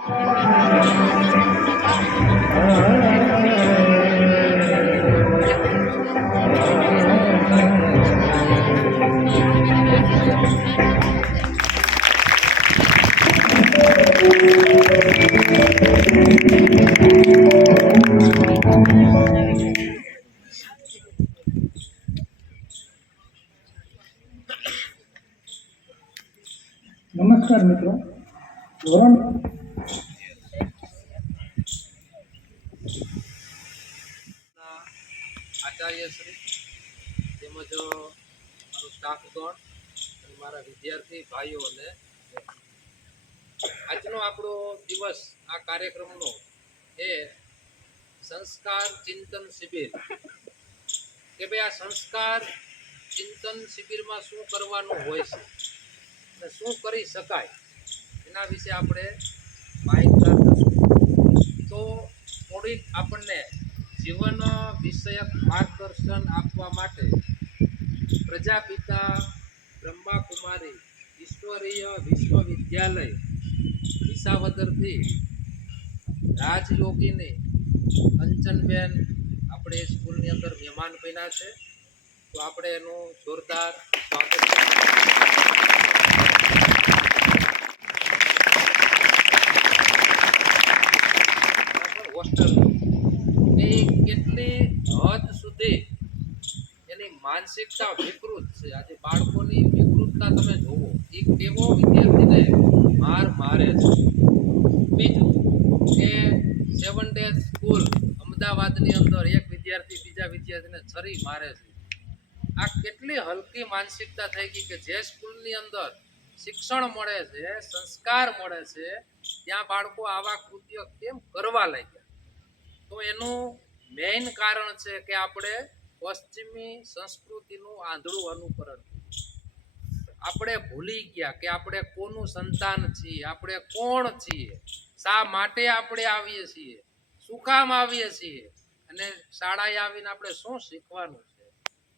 નમસ્કાર મિત્રો. ધોરણ આચાર્યશ્રી તેમજ મારું સ્ટાફગણ અને મારા વિદ્યાર્થી ભાઈઓને આજનો આપણો દિવસ આ કાર્યક્રમનો એ સંસ્કાર ચિંતન શિબિર કે ભાઈ આ સંસ્કાર ચિંતન શિબિરમાં શું કરવાનું હોય છે અને શું કરી શકાય એના વિશે આપણે માહિતગાર થશું. તો થોડીક આપણને જીવન વિષયક માર્ગદર્શન આપવા માટે પ્રજાપિતા બ્રહ્માકુમારી ઈશ્વરીય વિશ્વવિદ્યાલય વિસાવદરથી રાજયોગીની કંચનબેન આપણે સ્કૂલની અંદર મહેમાન બન્યા છે. તો આપણે એનું જોરદાર સ્વાગત હોસ્ટેલ એ કેટલી હદ સુધી એની માનસિકતા વિકૃત છે. આજે બાળકોની વિકૃતતા તમે જોવો, એ કેવો વિદ્યાર્થીને મારે છે. બીજું કે 7 ડે સ્કૂલ અમદાવાદની અંદર એક વિદ્યાર્થી બીજા વિદ્યાર્થીને છરી મારે છે. આ કેટલી હલકી માનસિકતા થઈ ગઈ કે જે સ્કૂલની અંદર શિક્ષણ મળે છે, સંસ્કાર મળે છે, ત્યાં બાળકો આવા કૃત્ય કેમ કરવા લાગ્યા? તો એનું મેઇન કારણ છે કે આપણે પશ્ચિમી સંસ્કૃતિનું આંધળું અનુકરણ. આપણે ભૂલી ગયા કે આપણે કોનું સંતાન છીએ, આપણે કોણ છીએ, શા માટે આપણે આવીએ છીએ, શું કામ આવીએ છીએ, અને શાળાએ આવીને આપણે શું શીખવાનું છે.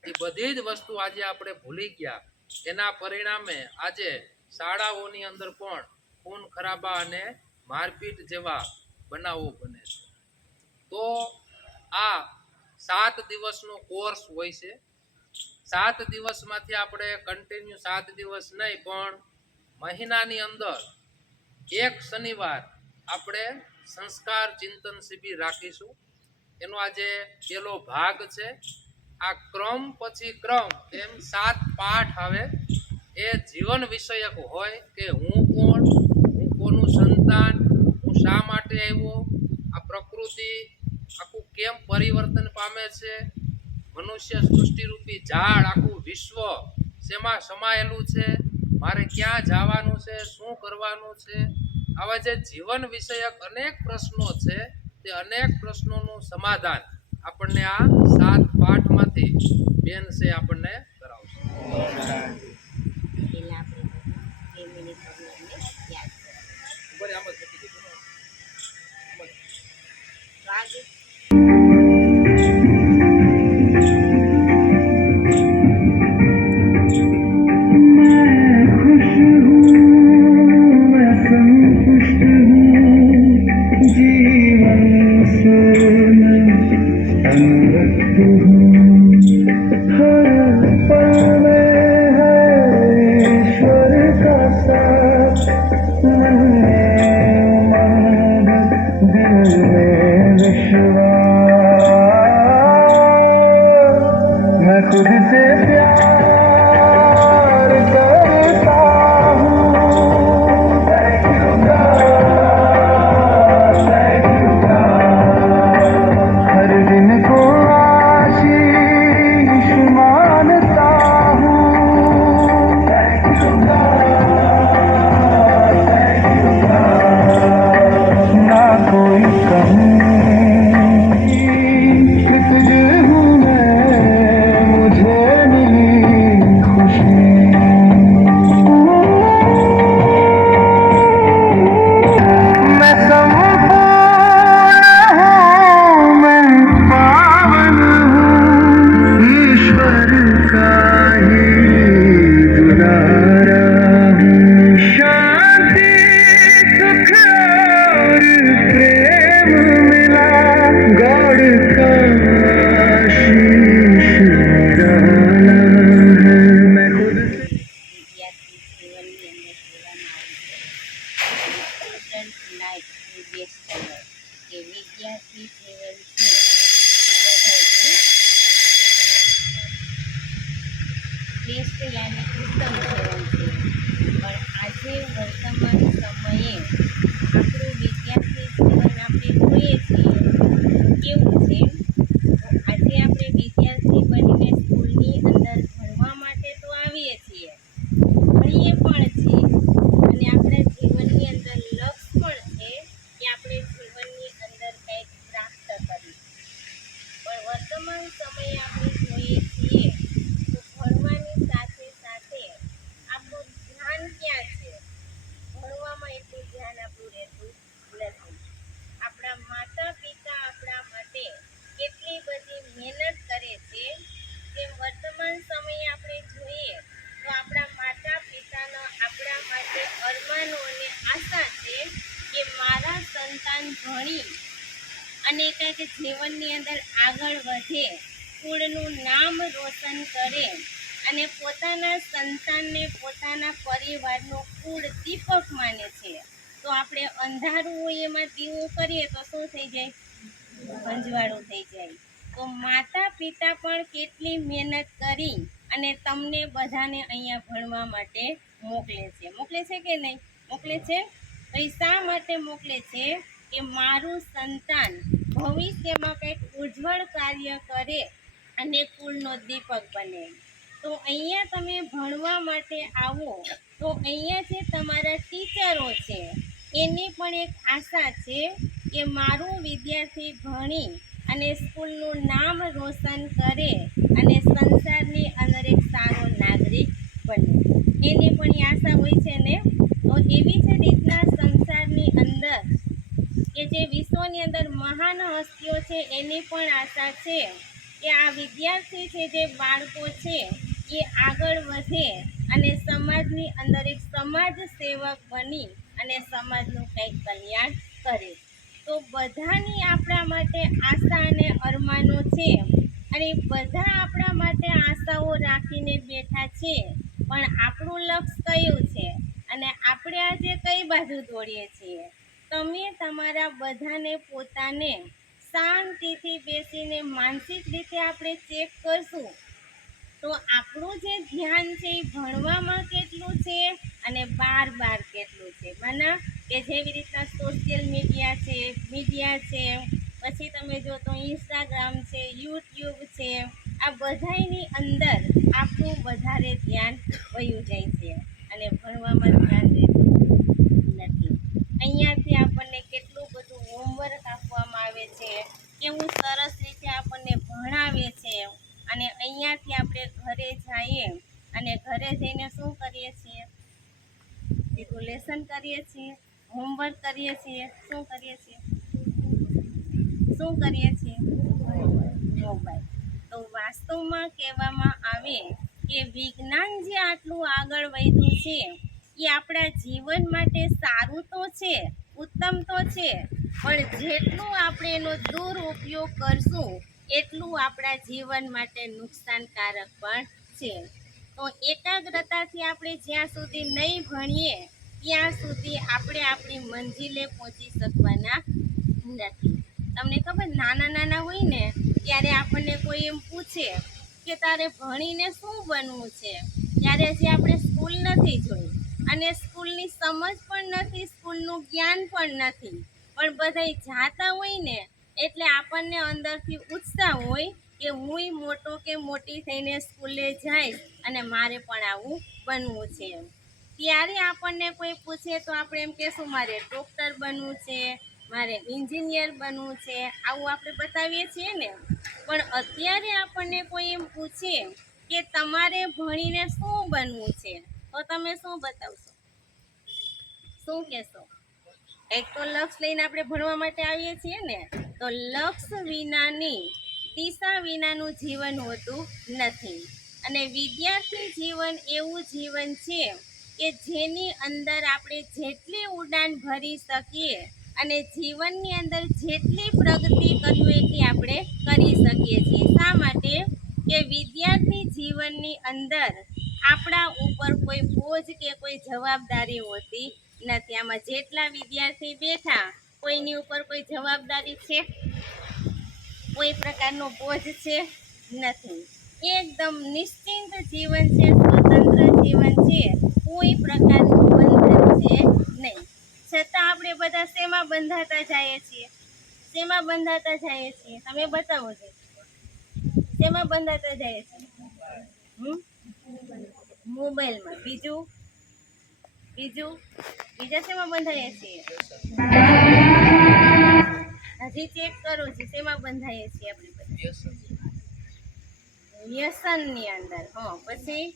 એ બધી જ વસ્તુ આજે આપણે ભૂલી ગયા. એના પરિણામે આજે શાળાઓની અંદર પણ ખૂન ખરાબા અને મારપીટ જેવા બનાવો બને છે. તો આ 7 દિવસનો કોર્સ હોય છે. 7 દિવસમાંથી આપણે કન્ટિન્યુ 7 દિવસ નહીં પણ મહિનાની અંદર એક શનિવાર આપણે સંસ્કાર ચિંતન શિબિર રાખીશું. એનો આજે પહેલો ભાગ છે. આ ક્રમ પછી ક્રમ એમ 7 પાઠ આવે. એ જીવન વિષયક હોય કે હું કોણ, હું કોનું સંતાન, હું શા માટે આવ્યો, આ પ્રકૃતિ આખું કેમ પરિવર્તન પામે છે, મનુષ્ય સૃષ્ટિરૂપી ઝાડ આખું વિશ્વ શેમાં સમાયેલું છે, મારે ક્યાં જવાનું છે, શું કરવાનું છે, આવા જે જીવન વિષયક અનેક પ્રશ્નો છે તે અનેક પ્રશ્નોનું સમાધાન આપણને આ 7 પાઠમાંથી બેન છે આપણને કરાવશે. વિશ્વ લાઈફ ઇઝ બેસ્ટ લાઈફ, કે વિદ્યાર્થી જીવન છે એ બધાથી બેસ્ટ યાની ઉત્તમ જીવન છે. પણ આજે વર્તમાન સમયે આપણું વિદ્યાર્થી જીવન આપણે જોઈએ છીએ કેવું છે. તો આજે આપણે વિદ્યાર્થી બનીને સ્કૂલની અંદર ભણવા માટે તો આવીએ છીએ, ભણીએ પણ છીએ, અને આપણા જીવનની અંદર લક્ષ્ય પણ છે કે આપણે જીવનની અંદર કંઈક પ્રાપ્ત કરીએ. પણ વર્તમાન સમયે આપણે જોઈએ છીએ તો ભણવાની સાથે સાથે આપણું ધ્યાન ક્યાં છે? ભણવામાં એટલું ધ્યાન આપણું રહેતું નથી. આપણા માતા પિતા આપણા માટે કેટલી બધી મહેનત કરે છે. તેમ વર્તમાન સમયે આપણે જોઈએ તો આપણા માતા પિતાનો આપણા માટે અરમાનો અને આશા છે કે મારા સંતાન ભણી અને કંઈક જીવનની અંદર આગળ વધે, કુળનું નામ રોશન કરે અને પોતાના સંતાનને પોતાના પરિવારનું કુળ દીપક માને છે. તો આપણે અંધારું હોય એમાં દીવો કરીએ તો શું થઈ જાય? અંજવાળું થઈ જાય. તો માતા પિતા પણ કેટલી મહેનત કરી અને તમને બધાને અહીંયા ભણવા માટે મોકલે છે કે નહીં? મોકલે છે. તો એ શા માટે મોકલે છે? કે મારું સંતાન ભવિષ્યમાં કંઈક ઉજ્જવળ કાર્ય કરે અને કુળનો દીપક બને. તો અહીંયા તમે ભણવા માટે આવો તો અહીંયા જે તમારા ટીચરો છે એની પણ એક આશા છે કે મારું વિદ્યાર્થી ભણી અને સ્કૂલનું નામ રોશન કરે અને સંસારની અંદર એક સારો નાગરિક બને. એની પણ એ આશા હોય છે ને. તો એવી જ રીતના સંસારની અંદર કે જે વિશ્વની અંદર મહાન હસ્તીઓ છે એની પણ આશા છે કે આ વિદ્યાર્થી છે, જે બાળકો છે એ આગળ વધે અને સમાજની અંદર એક સમાજ સેવક બની અને સમાજનું કંઈક કલ્યાણ કરે. તો બધાની આપણા માટે આશા અને અરમાનો છે અને બધા આપણા માટે આશાઓ રાખીને બેઠા છે. પણ આપણું લક્ષ્ય કયું છે અને આપણે આજે કઈ બાજુ દોડીએ છીએ? તમે તમારા બધાને પોતાને શાંતિથી બેસીને માનસિક રીતે આપણે ચેક કરશું તો આપણું જે ધ્યાન છે એ ભણવામાં કેટલું છે અને બાર કેટલું છે. માના કે જેવી રીતના સોશિયલ મીડિયા છે, પછી તમે જો તો ઇન્સ્ટાગ્રામ છે, યુટ્યુબ છે, આ બધાની અંદર આપણું વધારે ધ્યાન વયું જાય છે અને ભણવામાં ધ્યાન રહેતું નથી. અહીંયાથી આપણને કેટલું બધું હોમવર્ક આપવામાં આવે છે, કેવું સરસ રીતે આપણને ભણાવે છે, અને અહીંયાથી આપણે ઘરે જઈએ અને ઘરે જઈને શું કરીએ છીએ? સીધું લેસન કરીએ છીએ, હોમવર્ક કરીએ છીએ. શું કરીએ છીએ? મોબાઈલ. તો વાસ્તવમાં કહેવામાં આવે કે વિજ્ઞાન જે આટલું આગળ વધ્યું છે એ આપણા જીવન માટે સારું તો છે, ઉત્તમ તો છે, પણ જેટલું આપણે એનો દુરુપયોગ કરશું એટલું આપણા જીવન માટે નુકસાનકારક પણ છે. તો એકાગ્રતાથી આપણે જ્યાં સુધી નહીં ભણીએ ત્યાં સુધી આપણે આપણી મંજિલે પહોંચી શકવાના નથી. તમને ખબર, નાના હોય ને ત્યારે આપણને કોઈ એમ પૂછે કે તારે ભણીને શું બનવું છે, ત્યારે હજી આપણે સ્કૂલ નથી જોઈ અને સ્કૂલની સમજ પણ નથી, સ્કૂલનું જ્ઞાન પણ નથી, પણ બધાય જાતા હોય ને એટલે આપણને અંદરથી ઉત્સાહ હોય કે હુંય મોટો કે મોટી થઈને સ્કૂલે જઈશ અને મારે પણ આવું બનવું છે. ત્યારે આપણને કોઈ પૂછે તો આપણે એમ કહેશું મારે ડૉક્ટર બનવું છે, મારે એન્જિનિયર બનવું છે, આવું આપણે બતાવીએ છીએ ને. પણ અત્યારે આપણને કોઈ એમ પૂછે કે તમારે ભણીને શું બનવું છે તો તમે શું બતાવશો? શું કહેશો? એક તો લક્ષ્ય લઈને આપણે ભણવા માટે આવીએ છીએ ને. તો લક્ષ્ય વિનાની, દિશા વિનાનું જીવન હોતું નથી. અને વિદ્યાર્થી જીવન એવું જીવન છે કે જેની અંદર આપણે જેટલી ઉડાન ભરી શકીએ અને જીવનની અંદર જેટલી પ્રગતિ કરવી એટલી આપણે કરી શકીએ છીએ. શા માટે? કે વિદ્યાર્થી જીવનની અંદર આપણા ઉપર કોઈ બોજ કે કોઈ જવાબદારી હોતી નથી. આમાં જેટલા વિદ્યાર્થી બેઠા કોઈની ઉપર કોઈ જવાબદારી છે, કોઈ પ્રકારનો બોજ છે નથી. એકદમ નિશ્ચિંત જીવન છે, સ્વતંત્ર જીવન છે, કોઈ પ્રકારનું બંધન છે નહીં. છતાં આપણે બધા શેમાં બંધાતા જઈએ છીએ? શેમાં બંધાતા જઈએ છીએ? તમે બતાવો છો શેમાં બંધાતા જઈએ છીએ? મોબાઈલમાં. બીજું બીજું બીજા શેમાં બંધાઈએ છીએ? હજી ચેક કરું છું શેમાં બંધાઈએ છીએ આપણે બધા? વ્યસનની અંદર. પછી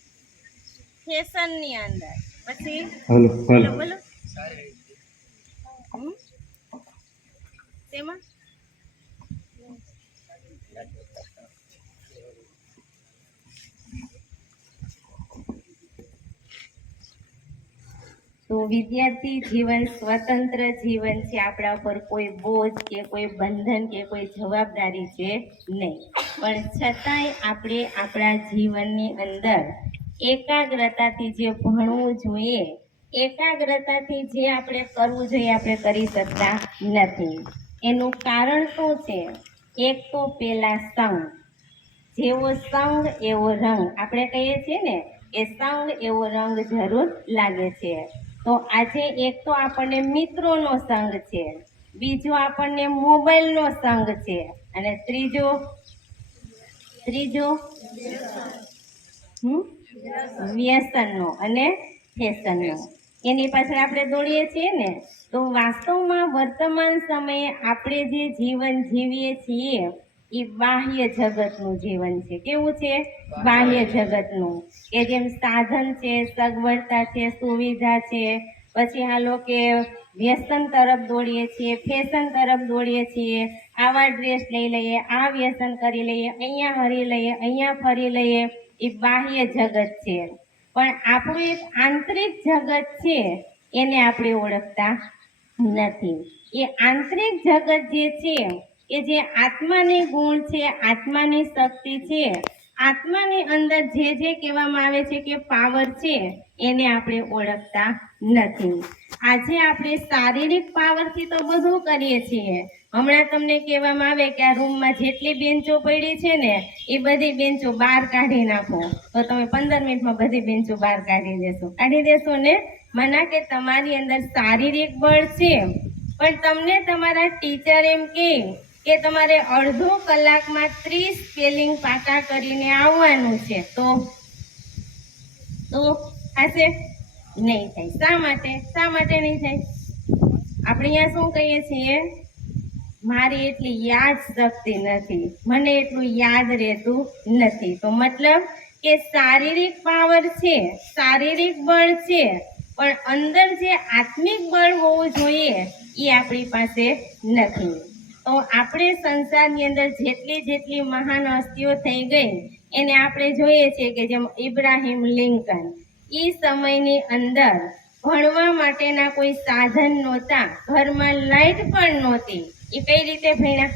ફેશનની અંદર. પછી બોલો બોલો. શેમાં? તો વિદ્યાર્થી જીવન સ્વતંત્ર જીવન છે. આપણા પર કોઈ બોજ કે કોઈ બંધન કે કોઈ જવાબદારી છે નહીં. પણ છતાંય આપણે આપણા જીવનની અંદર એકાગ્રતાથી જે ભણવું જોઈએ, એકાગ્રતાથી જે આપણે કરવું જોઈએ, આપણે કરી શકતા નથી. એનું કારણ શું છે? એક તો પેલા સંગ. જેવો સંગ એવો રંગ. આપણે કહીએ છીએ ને કે સંગ એવો રંગ જરૂર લાગે છે. તો આજે એક તો આપણને મિત્રોનો સંગ છે, બીજો આપણને મોબાઈલનો સંગ છે, અને ત્રીજો વ્યસનનો અને ફેશનનો. એની પાછળ આપણે દોડીએ છીએ ને. તો વાસ્તવમાં વર્તમાન સમયે આપણે જે જીવન જીવીએ છીએ એ બાહ્ય જગતનું જીવન છે. કેવું છે? બાહ્ય જગતનું. કે જેમ સાધન છે, સગવડતા છે, સુવિધા છે, પછી હાલો કે વ્યસન તરફ દોડીએ છીએ, ફેશન તરફ દોડીએ છીએ, આવા ડ્રેસ લઈ લઈએ, આ વ્યસન કરી લઈએ, અહીંયા હરી લઈએ, અહીંયા ફરી લઈએ. એ બાહ્ય જગત છે. પણ આપણું એક આંતરિક જગત છે, એને આપણે ઓળખતા નથી. એ આંતરિક જગત જે છે એ જે આત્માની ગુણ છે, આત્માની શક્તિ છે, આત્માની અંદર જે જે કહેવામાં આવે છે કે પાવર છે, એને આપણે ઓળખતા નથી. આજે આપણે શારીરિક પાવરથી તો બધું કરીએ છીએ. હમણાં તમને કહેવામાં આવે કે આ રૂમમાં જેટલી બેન્ચો પડી છે ને એ બધી બેન્ચો બહાર કાઢી નાખો, તો તમે 15 મિનિટમાં બધી બેન્ચો બહાર કાઢી દેશો ને? મના કે તમારી અંદર શારીરિક બળ છે, પણ તમને તમારા ટીચર એમ કહે કે તમારે અડધો કલાકમાં 30 સ્પેલિંગ પાકા કરીને આવવાનું છે, તો થશે? નહીં થાય. શા માટે નહીં થાય? આપણે અહીંયા શું કહીએ છીએ? મારી એટલી યાદ શક્તિ નથી, મને એટલું યાદ રહેતું નથી. તો મતલબ કે શારીરિક પાવર છે, શારીરિક બળ છે, પણ અંદર જે આત્મિક બળ હોવું જોઈએ એ આપણી પાસે નથી. તો આપણે સંસારની અંદર જેટલી મહાન હસ્તીઓ થઈ ગઈ એને આપણે જોઈએ છીએ કે જેમ ઇબ્રાહિમ લિંકન. એ સમયની અંદર ભણવા માટેના કોઈ સાધન નહોતા, ઘરમાં લાઈટ પણ નહોતી. એ કઈ રીતે ભણ્યા?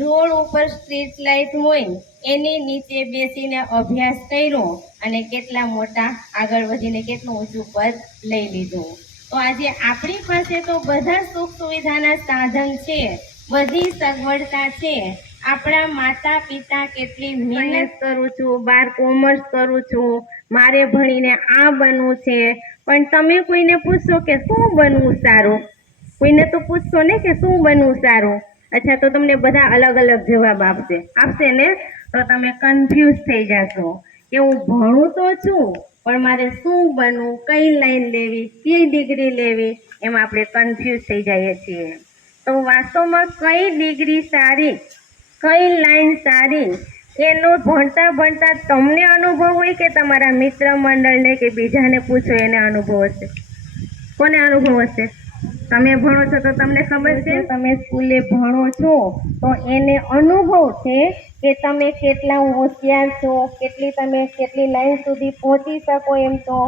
રોડ ઉપર સ્ટ્રીટ લાઈટ હોય એની નીચે બેસીને અભ્યાસ કર્યો અને કેટલા મોટા આગળ વધીને કેટલું ઊંચું પદ લઈ લીધું. તો આજે આપણી પાસે તો બધા સુખ સુવિધાના સાધન છે, બધી સગવડતા છે. આપણા માતા પિતા કેટલી મહેનત કરું છું, 12 કોમર્સ કરું છું, મારે ભણીને આ બનવું છે, પણ તમે કોઈને પૂછશો કે શું બનવું સારું? કોઈને તો પૂછશો ને કે શું બનવું સારું? અચ્છા, તો તમને બધા અલગ અલગ જવાબ આપશે ને? તો તમે કન્ફ્યુઝ થઈ જશો કે હું ભણું તો છું, પણ મારે શું બનવું, કઈ લાઈન લેવી, કઈ ડિગ્રી લેવી, એમાં આપણે કન્ફ્યુઝ થઈ જઈએ છીએ. તો વાસ્તવમાં કઈ ડિગ્રી સારી, કઈ લાઈન સારી, એનો ભણતા તમને અનુભવ હોય કે તમારા મિત્ર મંડળને કે બીજાને પૂછો એને અનુભવ હશે? કોને અનુભવ હશે? તમે ભણો છો તો તમને ખબર છે. તમે સ્કૂલે ભણો છો તો એને અનુભવ છે કે તમે કેટલા હોશિયાર છો, કેટલી લાઈન સુધી પહોંચી શકો એમ છો,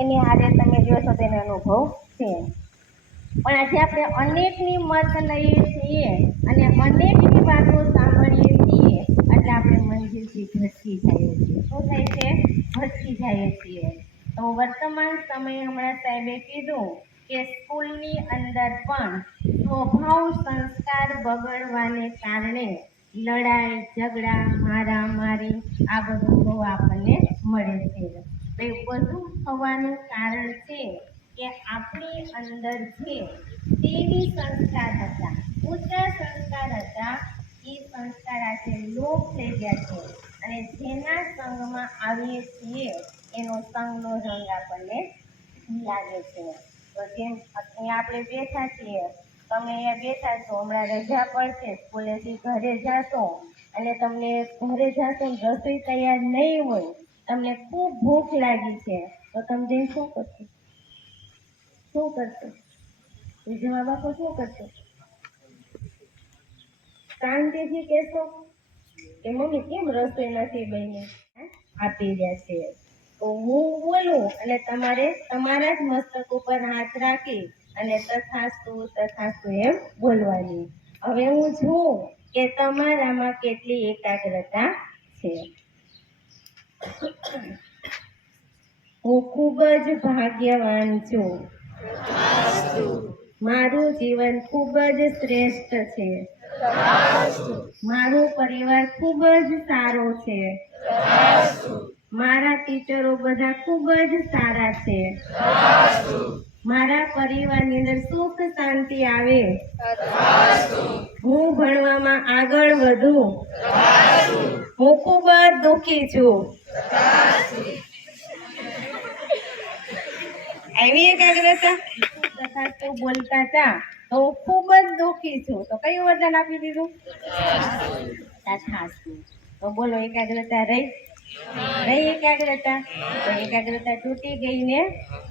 એની હારે તમે જોશો તેને અનુભવ છે. પણ આજે આપણે અનેકની મત લઈએ છીએ અને અનેકની વાતો સાંભળીએ છીએ, એટલે એટલે આપણે મંજિલથી ભટકી જઈએ છીએ. શું થાય છે? ભટકી જઈએ છીએ. તો વર્તમાન સમયે હમણાં સાહેબે કીધું કે સ્કૂલની અંદર પણ સ્વભાવ સંસ્કાર બગડવાને કારણે લડાઈ ઝઘડા મારામારી આ બધું જોવા આપણને મળે છે. તો એ બધું થવાનું કારણ છે કે આપણી અંદર જે દેવી સંસ્કાર હતા, ઊંચા સંસ્કાર હતા, એ સંસ્કાર આજે લોપ થઈ ગયા છે. અને જેના સંગમાં આવીએ છીએ એનો સંગનો રંગ આપણને લાગે છે. તો જેમ અહીંયા આપણે બેઠા છીએ, તમે અહીંયા બેઠા છો, હમણાં રજા પડશે, સ્કૂલેથી ઘરે જાશો અને તમને ઘરે જાશો ને રસોઈ તૈયાર નહીં હોય, તમને ખૂબ ભૂખ લાગી છે, તો તમે જઈને શું કરશો? શું કરશો? એ જવાબ આપો, શું કરશો? શાંતિથી કહેશો કે મમ્મી કેમ રસોઈ નથી બની? આપી રહ્યા છે. તો હું બોલું અને તમારે તમારા જ મસ્તક ઉપર હાથ રાખી અને તથાસ્તુ તથાસ્તુ એમ બોલવાની. હવે હું જોઉં કે તમારામાં કેટલી એકાગ્રતા છે. હું ખૂબ જ ભાગ્યવાન છું. મારું જીવન ખૂબ જ શ્રેષ્ઠ છે. મારો પરિવાર ખૂબ જ સારો છે. મારા ટીચરો બધા ખૂબ જ સારા છે. મારા પરિવારની અંદર સુખ શાંતિ આવે. હું ભણવામાં આગળ વધું. હું ખૂબ જ દુઃખી છું. આવી એકાગ્રતા તથા તો બોલતા હતા તો હું ખૂબ જ દુઃખી છું, તો કયું વરદાન આપી દીધું? તથાસ્તુ. તો બોલો, એકાગ્રતા રહી? એકાગ્રતા? તો એકાગ્રતા તૂટી ગઈ ને?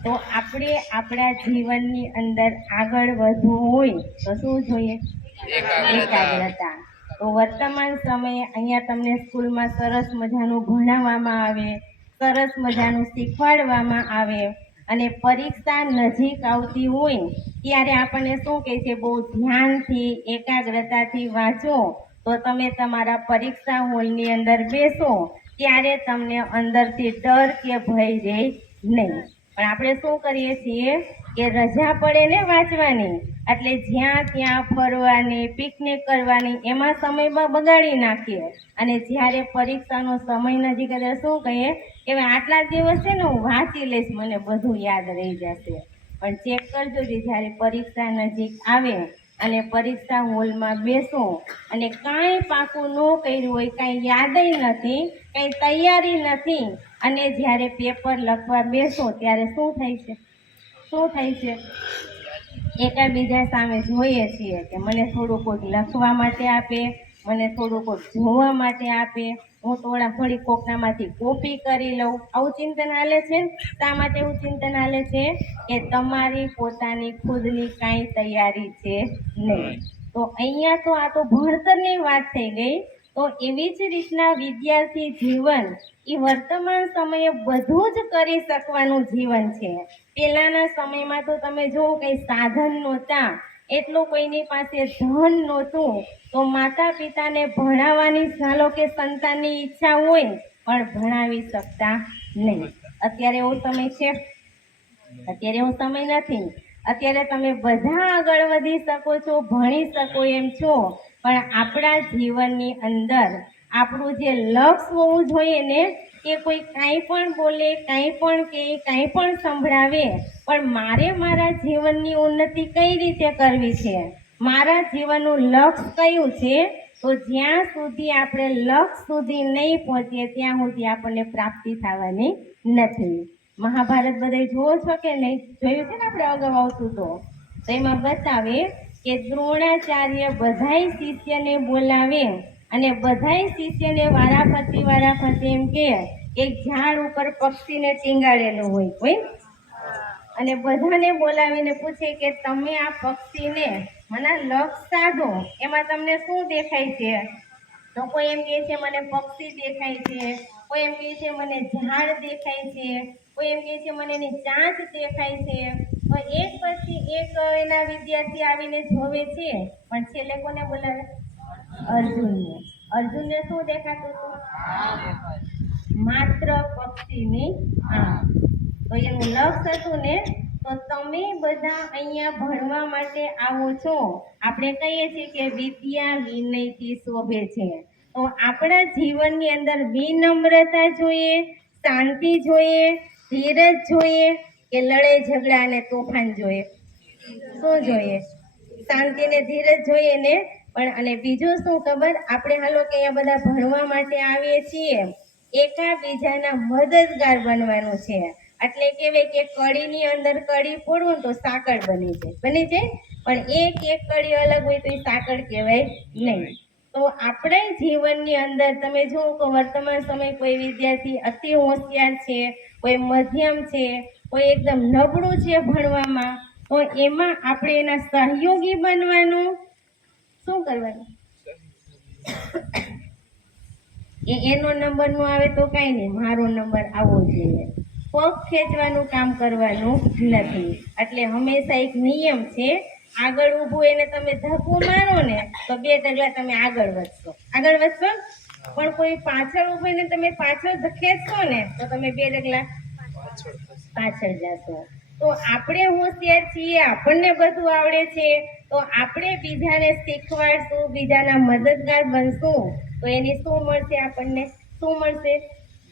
તો આપણે આપણા જીવનની અંદર આગળ વધવું હોય તો શું જોઈએ? એકાગ્રતા. તો વર્તમાન સમયે અહીંયા તમને સ્કૂલમાં સરસ મજાનું ભણાવવામાં આવે, સરસ મજાનું શીખવાડવામાં આવે અને પરીક્ષા નજીક આવતી હોય ત્યારે આપણને શું કહે છે? બહુ ધ્યાનથી એકાગ્રતાથી વાંચો તો તમે તમારા પરીક્ષા હોલની અંદર બેસો ત્યારે તમને અંદરથી ડર કે ભય રહે નહીં. પણ આપણે શું કરીએ છીએ કે રજા પડે ને વાંચવાની એટલે જ્યાં ત્યાં ફરવાની, પિકનિક કરવાની એમાં સમયમાં બગાડી નાખીએ અને જ્યારે પરીક્ષાનો સમય નજીક એટલે શું કહીએ કે આટલા દિવસ છે ને હું વાંચી લઈશ, મને બધું યાદ રહી જશે. પણ ચેક કરજો કે જ્યારે પરીક્ષા નજીક આવે અને પરીક્ષા હોલમાં બેસો અને કાંઈ પાકું ન કર્યું હોય, કાંઈ યાદય નથી, કાંઈ તૈયારી નથી અને જ્યારે પેપર લખવા બેસો ત્યારે શું થાય છે? શું થાય છે? એકબીજા સામે જોઈએ છીએ કે મને થોડું કોઈક લખવા માટે આપે, મને થોડું કોઈક જોવા માટે આપે, હું થોડી કોકનામાંથી કોપી કરી લઉં. આવું ચિંતન હાલે છે. શા માટે એવું ચિંતન હાલે છે? કે તમારી પોતાની ખુદની કાંઈ તૈયારી છે નહીં. તો અહીંયા તો આ તો ભણતરની વાત થઈ ગઈ. તો એવી જ રીતના વિદ્યાર્થી જીવન એ વર્તમાન સમયે બધું જ કરી શકવાનું જીવન છે. પહેલાના સમયમાં તો તમે જુઓ કંઈ સાધન નહોતા, એટલું કોઈની પાસે ધન નહોતું, તો માતા પિતાને ભણાવવાની ચાલો કે સંતાનની ઈચ્છા હોય પણ ભણાવી શકતા નહીં. અત્યારે એવો સમય છે? અત્યારે એવો સમય નથી. અત્યારે તમે બધા આગળ વધી શકો છો, ભણી શકો એમ છો, પણ આપણા જીવનની અંદર આપણું જે લક્ષ્ય હોવું જોઈએ ને કે કોઈ કાંઈ પણ બોલે, કાંઈ પણ કહે, કાંઈ પણ સંભળાવે, પણ મારે મારા જીવનની ઉન્નતિ કઈ રીતે કરવી છે, મારા જીવનનું લક્ષ્ય કયું છે, તો જ્યાં સુધી આપણે લક્ષ્ય સુધી નહીં પહોંચીએ ત્યાં સુધી આપણને પ્રાપ્તિ થવાની નથી. મહાભારત બધા જુઓ છો કે નહીં? જોયું છે ને આપણે અગાઉ આવતું તો એમાં બતાવે કે દ્રોણાચાર્ય બધાય શિષ્યને બોલાવે અને બધાય શિષ્યને વારાફરતી એમ કે એક ઝાડ ઉપર પક્ષીને ટીંગાડેલું હોય કોઈ, અને બધાને બોલાવીને પૂછે કે તમે આ પક્ષીને મને લક્ષ સાધો, એમાં તમને શું દેખાય છે? તો કોઈ એમ કહે છે મને પક્ષી દેખાય છે, કોઈ એમ કહે છે મને ઝાડ દેખાય છે, કોઈ એમ કહે છે મને એની ચાંચ દેખાય છે. તો એક પછી એક એના વિદ્યાર્થી આવીને જોવે છે, પણ છેલ્લે કોને બોલાવે? અર્જુનને. અર્જુનને શું દેખાતું હતું? માત્ર પક્ષીની આંખ. તો એનું લક્ષ્ય હતું ને. તો તમે બધા અહીંયા ભણવા માટે આવો છો. આપણે કહીએ છીએ કે વિદ્યા વિનયથી શોભે છે. તો આપણા જીવનની અંદર વિનમ્રતા જોઈએ, શાંતિ જોઈએ, ધીરજ જોઈએ કે લડાઈ ઝઘડા અને તોફાન જોઈએ? શું જોઈએ? શાંતિ ને ધીરજ જોઈએ ને. પણ અને બીજું શું ખબર? આપણે હાલો કે અહીંયા બધા ભણવા માટે આવીએ છીએ, એકાબીજાના મદદગાર બનવાનું છે. એટલે કહેવાય કે કડીની અંદર કડી પોડવું તો સાકર બની જાય. પણ એક કડી અલગ હોય તો એ સાકર કહેવાય નહીં. તો આપણે જીવનની અંદર તમે જુઓ કે વર્તમાન સમય કોઈ વિદ્યાર્થી અતિ હોશિયાર છે, કોઈ મધ્યમ છે, કોઈ એકદમ નબળું છે ભણવામાં, તો એમાં આપણે એના સહયોગી બનવાનું. શું કરવાનું? એનો નંબર નો આવે તો કાંઈ નહીં, મારો નંબર આવવો જોઈએ. પગ ખેંચવાનું કામ કરવાનું નથી. એટલે હંમેશા એક નિયમ છે, આગળ ઊભું એને તમે ધક્કો મારો ને તો 2 ડગલા તમે આગળ વધશો. પણ કોઈ પાછળ ઊભું ને તમે પાછળ ખેંચશો ને તો તમે 2 ડગલા પાછળ જશો. તો આપણે હોશિયાર છીએ, આપણને બધું આવડે છે, તો આપણે બીજાને શીખવાડશું, બીજાના મદદગાર બનશું, તો એની શું મળશે? આપણને શું મળશે?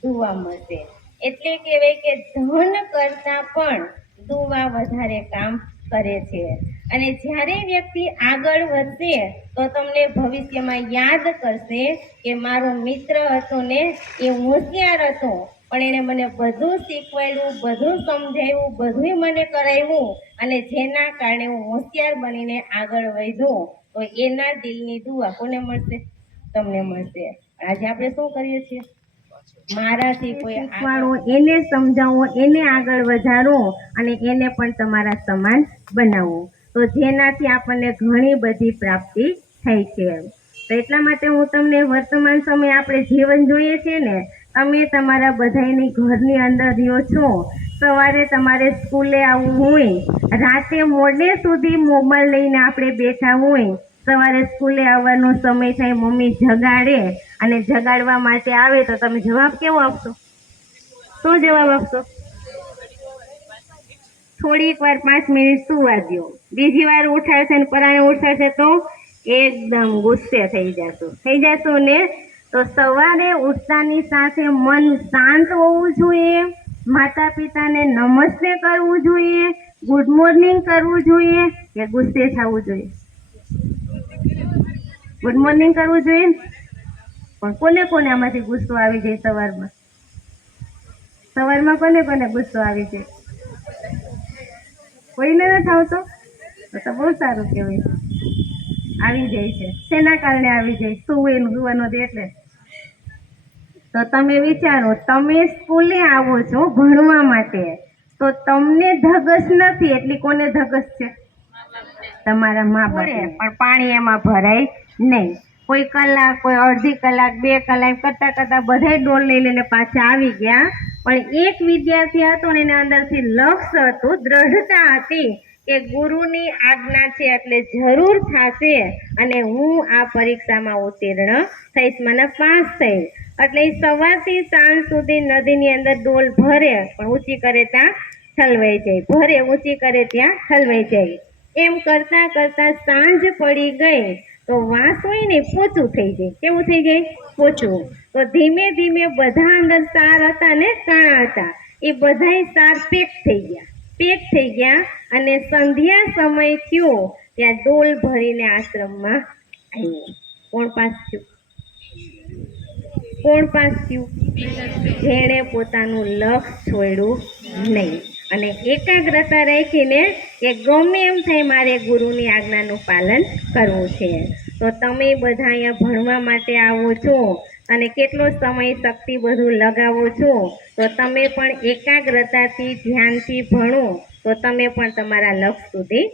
દુઆ મળશે. એટલે કહેવાય કે ધન કરતા પણ દુઆ વધારે કામ કરે છે. અને જ્યારે વ્યક્તિ આગળ વધશે તો તમને ભવિષ્યમાં યાદ કરશે કે મારો મિત્ર હતો ને એ હોશિયાર હતો, પણ એને મને બધું શીખવાડ્યું, બધું સમજાવ્યું, બધું મને કરાવ્યું, અને જેના કારણે હું હોશિયાર બનીને આગળ વધ્યો. તો એના દિલની દુઆ કોને મળશે? તમને મળશે. આજે આપણે શું કરીએ છીએ? મારાથી કોઈ શીખવાડો, એને સમજાવો, એને આગળ વધારો અને એને પણ તમારા સમાન બનાવો, તો જેનાથી આપણને ઘણી બધી પ્રાપ્તિ થાય છે. તો એટલા માટે હું તમને વર્તમાન સમયે આપણે જીવન જોઈએ છે ને, તમે તમારા બધાની ઘરની અંદર રહ્યો છો, સવારે તમારે સ્કૂલે આવવું હોય, રાતે મોડે સુધી મોબાઈલ લઈને આપણે બેઠા હોય, સવારે સ્કૂલે આવવાનો સમય થાય, મમ્મી જગાડે અને જગાડવા માટે આવે તો તમે જવાબ કેવો આપશો? શું જવાબ આપશો? થોડીક વાર 5 મિનિટ સુવા દો, બીજી વાર ઉઠાડશે ને પરાણે ઉઠાડશે તો એકદમ ગુસ્સે થઈ જશો ને. તો સવારે ઉઠતાની સાથે મન શાંત હોવું જોઈએ, માતા પિતાને નમસ્તે કરવું જોઈએ, ગુડ મોર્નિંગ કરવું જોઈએ કે ગુસ્સે થવું જોઈએ? ગુડ મોર્નિંગ કરવું જોઈએ. પણ કોને આમાંથી ગુસ્સો આવી જાય? સવારમાં કોને ગુસ્સો આવી જાય? કોઈને નથી આવતો? તો બહુ સારું કહેવાય. આવી જાય છે. શેના કારણે આવી જાય? સુવાનો દે એટલે. તો તમે વિચારો, તમે સ્કૂલે આવો છો ભણવા માટે, તો તમને ધગસ નથી, એટલી કોને ધગસ છે? તમારા મા બાપ. પણ પાણી એમાં ભરાય નહીં. કોઈ કલાક, કોઈ અડધી કલાક, 2 કલાક કરતા બધાય ડોલ લઈને પાછા આવી ગયા. પણ એક વિદ્યાર્થી હતો ને એના અંદરથી લક્ષ્ય હતું, દ્રઢતા હતી કે ગુરુની આજ્ઞા છે એટલે જરૂર થશે અને હું આ પરીક્ષામાં ઉત્તીર્ણ થઈશ, મને પાસ થઈશ. એટલે સવારથી સાંજ સુધી નદીની અંદર ડોલ ભરે પણ ઊંચી કરે ત્યાં ઠલવાઈ જાય, ભરે ઊંચી કરે ત્યાં ઠલવાઈ જાય. એમ કરતા સાંજ પડી ગઈ તો વાંસ હોય ને પોચું થઈ જાય. કેવું થઈ જાય? પોચું. તો ધીમે ધીમે બધા અંદર સાર હતા ને કાણા હતા, એ બધાય સાર પેક થઈ ગયા અને સંધ્યા સમય થયો ત્યાં ડોલ ભરીને આશ્રમમાં આવ્યો. કોણ પાસ થયું? જેણે પોતાનું લક્ષ્ય છોડ્યું નહીં અને એકાગ્રતા રાખીને કે ગમે એમ થાય મારે ગુરુની આજ્ઞાનું પાલન કરવું છે. તો તમે બધા અહીંયા ભણવા માટે આવો છો અને કેટલો સમય શક્તિ બધું લગાવો છો, તો તમે પણ એકાગ્રતાથી ધ્યાનથી ભણો તો તમે પણ તમારા લક્ષ્ય સુધી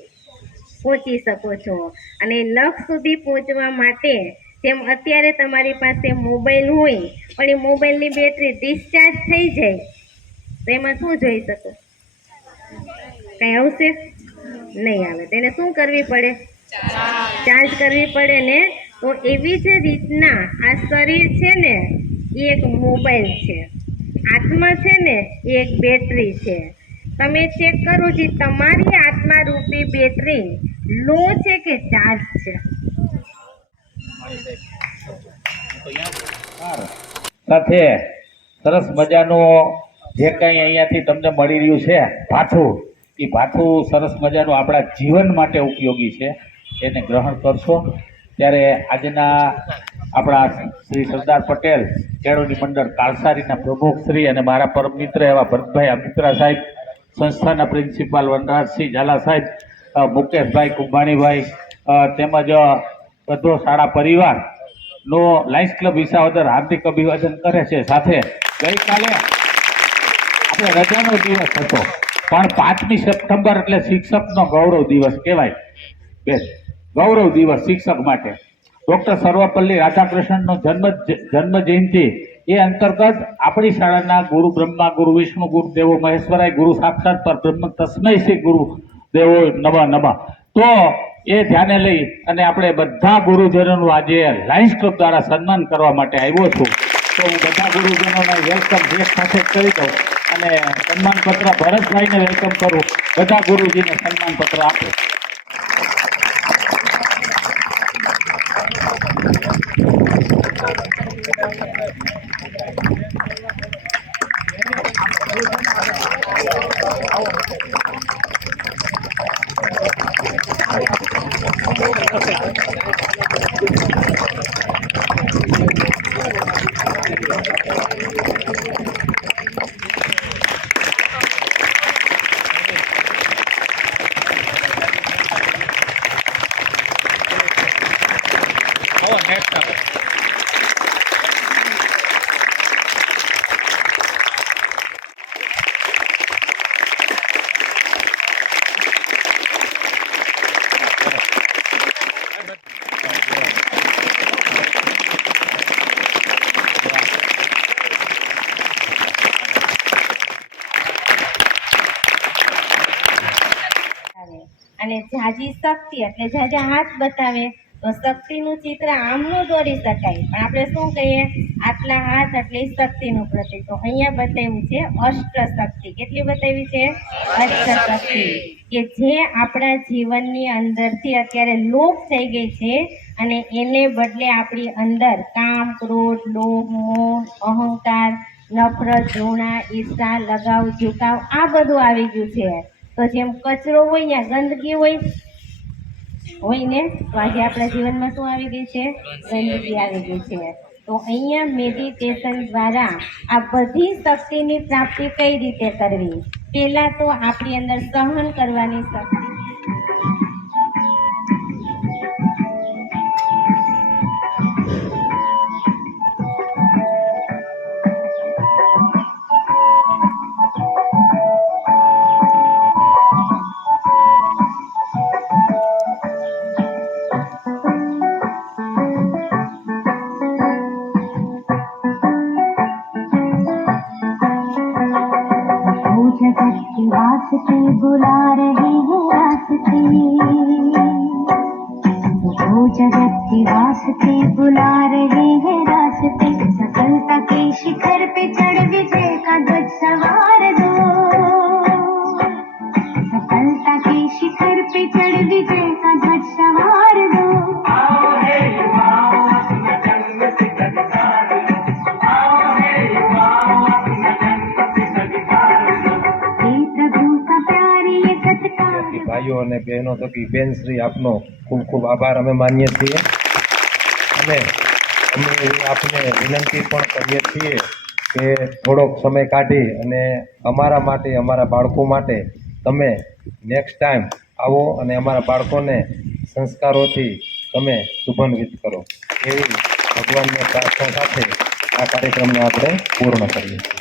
પહોંચી શકો છો. અને લક્ષ્ય સુધી પહોંચવા માટે જેમ અત્યારે તમારી પાસે મોબાઈલ હોય પણ એ મોબાઈલની બેટરી ડિસ્ચાર્જ થઈ જાય તો એમાં શું જોઈ શકો? કંઈ આવશે નહીં આવે. તેને શું કરવી પડે? ચાર્જ કરવી પડે ને. તો એવી જ રીતના આ શરીર છે ને એ એક મોબાઈલ છે, આત્મા છે ને એ એક બેટરી છે. તમે ચેક કરો જે તમારી આત્મા રૂપી બેટરી લો છે કે ચાર્જ છે? સાથે સરસ મજાનું જે કંઈ અહીંયાથી તમને મળી રહ્યું છે ભાથું, એ ભાથું સરસ મજાનું આપણા જીવન માટે ઉપયોગી છે, એને ગ્રહણ કરશો. ત્યારે આજના આપણા શ્રી સરદાર પટેલ કેળવણી મંડળ કાળસારીના પ્રમુખ શ્રી અને મારા પરમ મિત્ર એવા ભરતભાઈ અમિત્રા સાહેબ, સંસ્થાના પ્રિન્સિપાલ વનરાજસિંહ ઝાલા સાહેબ, મુકેશભાઈ કુંભાણીભાઈ, તેમજ બધો શાળા પરિવારનો લાયન્સ ક્લબ વિસાવદર હાર્દિક અભિવાદન કરે છે. સાથે ગઈકાલે આપણે રજાનો દિવસ હતો, પણ 5મી સપ્ટેમ્બર એટલે શિક્ષકનો ગૌરવ દિવસ કહેવાય બેન, ગૌરવ દિવસ શિક્ષક માટે. ડૉક્ટર સર્વપલ્લી રાધાકૃષ્ણનો જન્મ જયંતિ એ અંતર્ગત આપણી શાળાના ગુરુ બ્રહ્મા, ગુરુ વિષ્ણુ, ગુરુ દેવો મહેશ્વરાય, ગુરુ સાક્ષાત પર બ્રહ્મ તસ્મૈ શ્રી ગુરુ દેવો નમઃ નમઃ. તો એ ધ્યાને લઈ અને આપણે બધા ગુરુજનોનું આજે લાયન્સ ક્લબ દ્વારા સન્માન કરવા માટે આવ્યો છું. તો હું બધા ગુરુજનોને વેલકમ એક સાથે કરી દઉં અને સન્માનપત્ર ભરતભાઈને વેલકમ કરું. બધા ગુરુજીને સન્માનપત્ર આપું. અને ઝાઝી શક્તિ એટલે ઝાઝા હાથ બતાવે તો શક્તિનું ચિત્ર આમ ન દોરી શકાય, પણ આપણે શું કહીએ આટલા હાથ એટલે શક્તિનું પ્રતીક. તો અહીંયા બતાવ્યું છે અષ્ટ શક્તિ. કેટલી બતાવી છે? અષ્ટ શક્તિ, કે જે આપણા જીવનની અંદરથી અત્યારે લોપ થઈ ગઈ છે અને એને બદલે આપણી અંદર કામ, ક્રોધ, લોભ, મોહ, અહંકાર, નફરત, ઘૃણા, ઈર્ષા, લગાવ, ઝુકાવ આ બધું આવી ગયું છે. તો જેમ કચરો હોય ત્યાં ગંદકી હોય ને, તો આજે આપણા જીવનમાં શું આવી ગઈ છે? ગંદકી આવી ગઈ છે. તો અહીંયા મેડિટેશન દ્વારા આ બધી શક્તિની પ્રાપ્તિ કઈ રીતે કરવી? પહેલા તો આપણી અંદર સહન કરવાની શક્તિ. जगत की वास्ते बुला रही है रास्ते, वो जगत की वास्ते बुला रही है रास्ते, सफलता के शिखर पे चढ़ विजय का ध्वज सवार दो, सफलता के शिखर पे चढ़ विजय का ध्वज सवार दो. ભાઈઓ અને બહેનો થકી બેન શ્રી આપનો ખૂબ ખૂબ આભાર અમે માનીએ છીએ અને અમે આપને વિનંતી પણ કરીએ છીએ કે થોડોક સમય કાઢી અને અમારા માટે, અમારા બાળકો માટે તમે નેક્સ્ટ ટાઈમ આવો અને અમારા બાળકોને સંસ્કારોથી તમે શુભાન્વિત કરો એવી ભગવાનની પ્રાર્થના સાથે આ કાર્યક્રમને આપણે પૂર્ણ કરીએ છીએ.